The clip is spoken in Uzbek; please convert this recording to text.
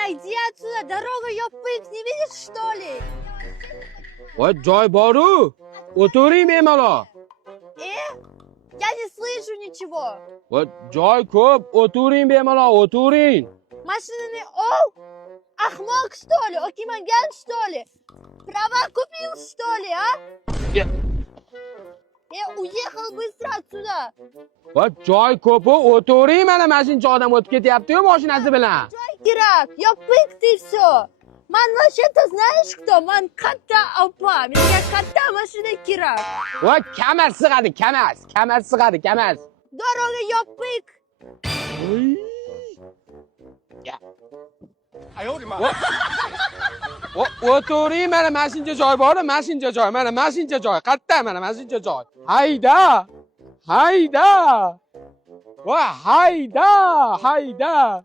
Отойди отсюда, дорога ёпык, не видишь, что ли? voy joy boru o'tiring bemalol. Я не слышу ничего. voy joy ko'p o'tiring bemalol o'tiring. Машины, ахмак, что ли? Окимаган, что ли? Права купил, что ли, а? Уехал быстро отсюда. voy joy ko'p o'tiring, mana mashincha odam o'tib ketyapti-yu mashinasi bilan. Кирак, ёпык ты все. Ман вообще-то знаешь кто? Ман katta опа. Меня katta машина Кирак. voy kamar sig'adi, kamar sig'adi, kamar. Дорога ёпык. o'tiring, mana mashincha joy bor, mashincha joy, mana mashincha joy, qayerda mana mashincha joy. Hayda. voy hayda.